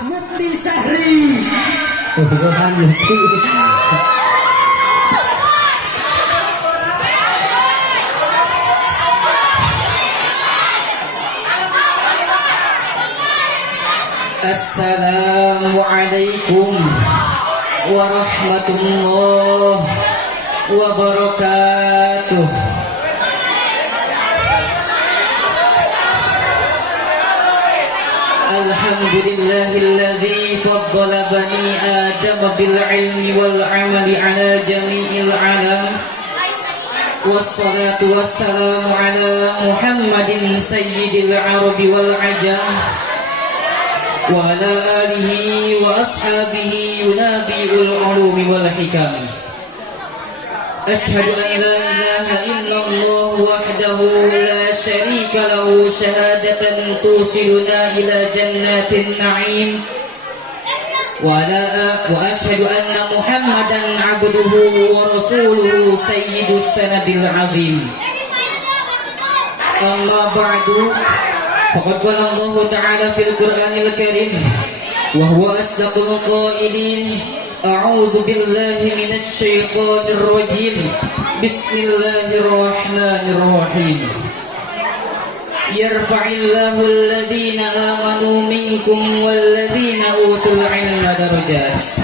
Mukti Sahri. Bukan Mukti. Assalamualaikum warahmatullahi wabarakatuh. Alhamdulillahilladzi faddala bani Adam bil ilmi wal amali ala jami'il alam. Wassalatu wassalamu ala Muhammadin sayyidil arabi wal ajam wa ala alihi wa ashabihi yunabi'ul ulumi wal hikam. Ashhadu an la ilaha illallah wahdahu la syarika lahu syahadatan tusiluna ila jannatin na'im wa ashhadu anna Muhammadan abduhu wa rasuluhu sayyidus sanadil azim. Amma ba'du, faqad qala Allah ta'ala fil Qur'anil Karim wa huwa asdaqul qailin. A'udzu billahi minasy syaithanir rajim. Bismillahirrahmanirrahim. Yarfa'illahu alladhina amanu minkum walladhina utul ilma darajat.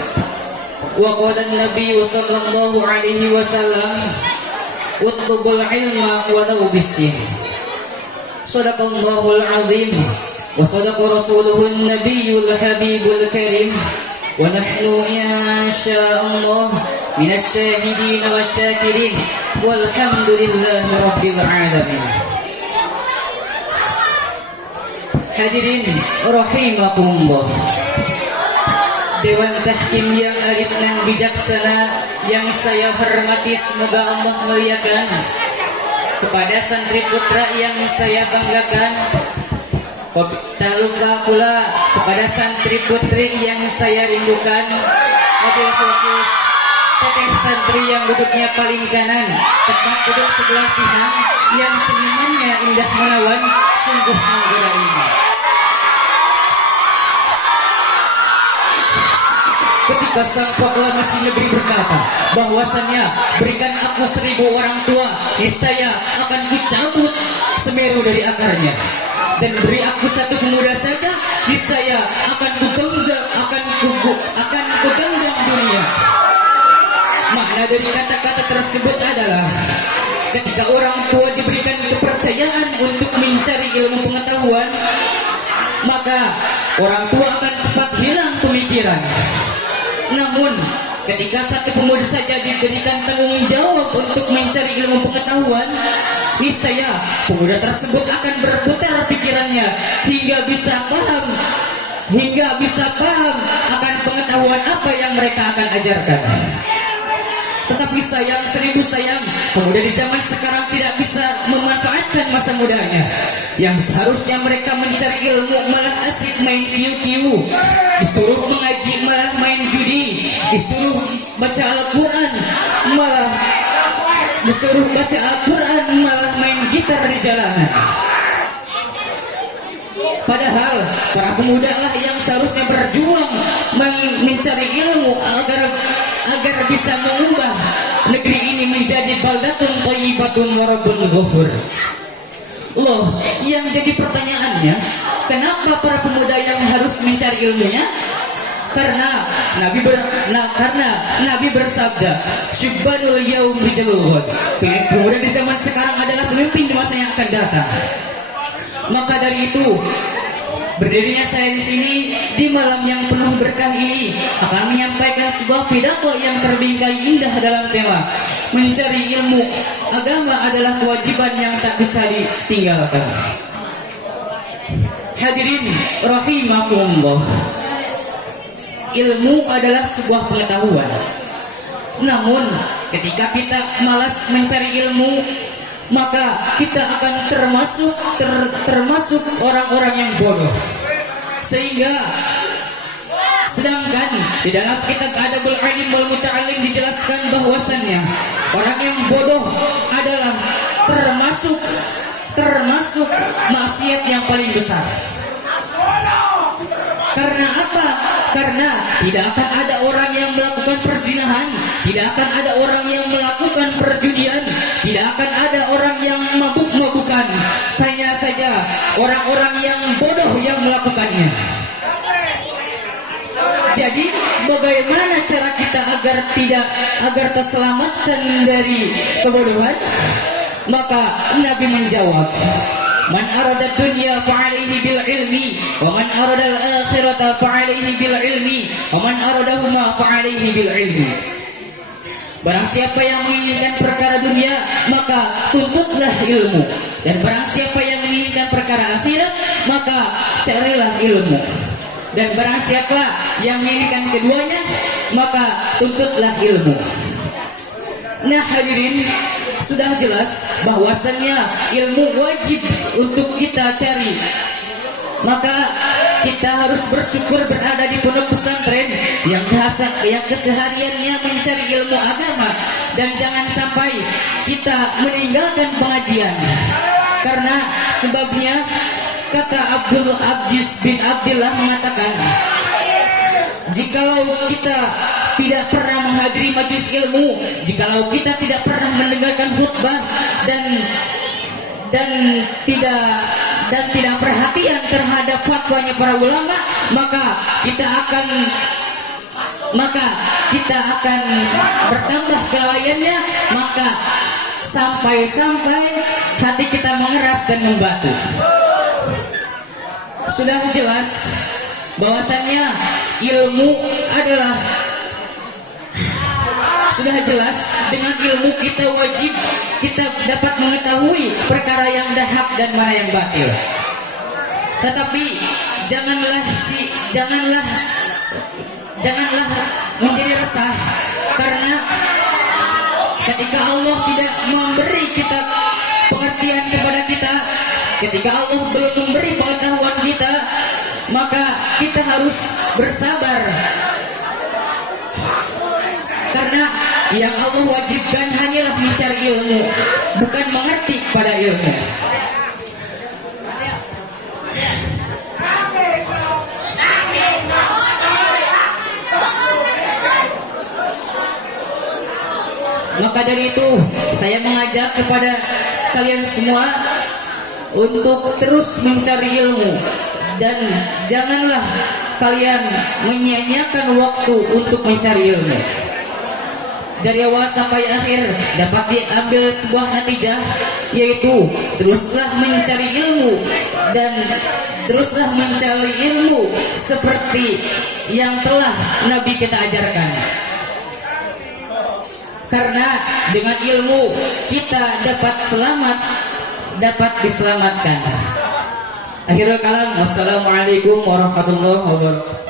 Wa qala an-nabiy sallallahu alaihi wasallam, utlubul ilma walau bisin. Shadaqallahul azim wa sadaqa rasuluhun nabiyyul habibul karim. Wa nahnu insyaallah minasy syahidin wasyakirin walhamdulillahi rabbil alamin. Hadirin rahimakumullah. Dewan Tahkim yang arif dan bijaksana yang saya hormati, semoga Allah muliakan. Kepada santri putra yang saya banggakan, tak lupa pula kepada santri putri yang saya rindukan. Wabil khusus teteh santri yang duduknya paling kanan, tepat duduk sebelah pihak, yang senyumannya indah menawan, sungguh menggoda ilmu. Ketika sang proklamasi negeri berkata bahwasannya berikan aku 1000 orang tua, niscaya akan kucabut Semeru dari akarnya, dan beri aku 1 pemuda saja, niscaya akan kugenggam dunia. Makna dari kata-kata tersebut adalah ketika orang tua diberikan kepercayaan untuk mencari ilmu pengetahuan, maka orang tua akan cepat hilang pemikiran. Namun ketika 1 pemuda saja diberikan tanggung jawab untuk mencari ilmu pengetahuan, niscaya pemuda tersebut akan berputar pikirannya hingga bisa paham akan pengetahuan apa yang mereka akan ajarkan. Tetapi sayang, 1000 sayang, pemuda di zaman sekarang tidak bisa memanfaatkan masa mudanya. Yang seharusnya mereka mencari ilmu malah asik main kiu-kiu, disuruh mengaji malah main judi, disuruh baca Al-Quran malah main gitar di jalanan. Padahal para pemuda lah yang seharusnya berjuang mencari ilmu agar bisa mengubah negeri ini menjadi baldatun thayyibatun wa rabbun ghafur. Loh, yang jadi pertanyaannya, kenapa para pemuda yang harus mencari ilmunya? Karena Nabi bersabda, syubbanul yaum rijalul ghad. Pemuda di zaman sekarang adalah pemimpin di masa yang akan datang. Maka dari itu, berdirinya saya di sini di malam yang penuh berkah ini akan menyampaikan sebuah pidato yang terbingkai indah dalam tema mencari ilmu agama adalah kewajiban yang tak bisa ditinggalkan. Hadirin rahimakumullah. Ilmu adalah sebuah pengetahuan. Namun ketika kita malas mencari ilmu, maka kita akan termasuk orang-orang yang bodoh. Sehingga sedangkan di dalam kitab Adabul Alim wal Muta'allim dijelaskan bahwasannya orang yang bodoh adalah termasuk maksiat yang paling besar. Karena apa Karena tidak akan ada orang yang melakukan perzinahan, tidak akan ada orang yang melakukan perjudian, tidak akan ada orang yang mabuk-mabukan. Hanya saja orang-orang yang bodoh yang melakukannya. Jadi bagaimana cara kita agar terselamatkan dari kebodohan? Maka Nabi menjawab, man arada dunya fa'alaihi bil ilmi wa man arada al-akhirata fa'alaihi bil ilmi wa man aradahuma fa'alaihi bil ilmi. Barang siapa yang menginginkan perkara dunia, maka tuntutlah ilmu. Dan barang siapa yang menginginkan perkara akhirat, maka carilah ilmu. Dan barang siapa yang menginginkan keduanya, maka tuntutlah ilmu. Nah hadirin, sudah jelas bahwasannya ilmu wajib untuk kita cari. Maka kita harus bersyukur berada di pondok pesantren yang kesehariannya mencari ilmu agama. Dan jangan sampai kita meninggalkan pengajian. Karena sebabnya kata Abdul Aziz bin Abdullah mengatakan, jikalau kita tidak pernah menghadiri majelis ilmu, jikalau kita tidak pernah mendengarkan khutbah dan tidak perhatian terhadap fatwanya para ulama, maka kita akan bertambah kelalaiannya, maka sampai hati kita mengeras dan membatu. Sudah jelas bahwasannya ilmu adalah, sudah jelas dengan ilmu kita wajib kita dapat mengetahui perkara yang hak dan mana yang batil. Tetapi janganlah menjadi resah, karena ketika Allah tidak memberi kita pengertian kepada kita, ketika Allah belum memberi pengetahuan kita, maka kita harus bersabar. Karena yang Allah wajibkan hanyalah mencari ilmu, bukan mengerti pada ilmu. Maka dari itu saya mengajak kepada kalian semua untuk terus mencari ilmu, dan janganlah kalian menyia-nyiakan waktu untuk mencari ilmu. Dari awal sampai akhir dapat diambil sebuah natijah, yaitu teruslah mencari ilmu dan teruslah mencari ilmu seperti yang telah Nabi kita ajarkan. Karena dengan ilmu kita dapat selamat, dapat diselamatkan. Akhirul kalam, wassalamualaikum warahmatullahi wabarakatuh.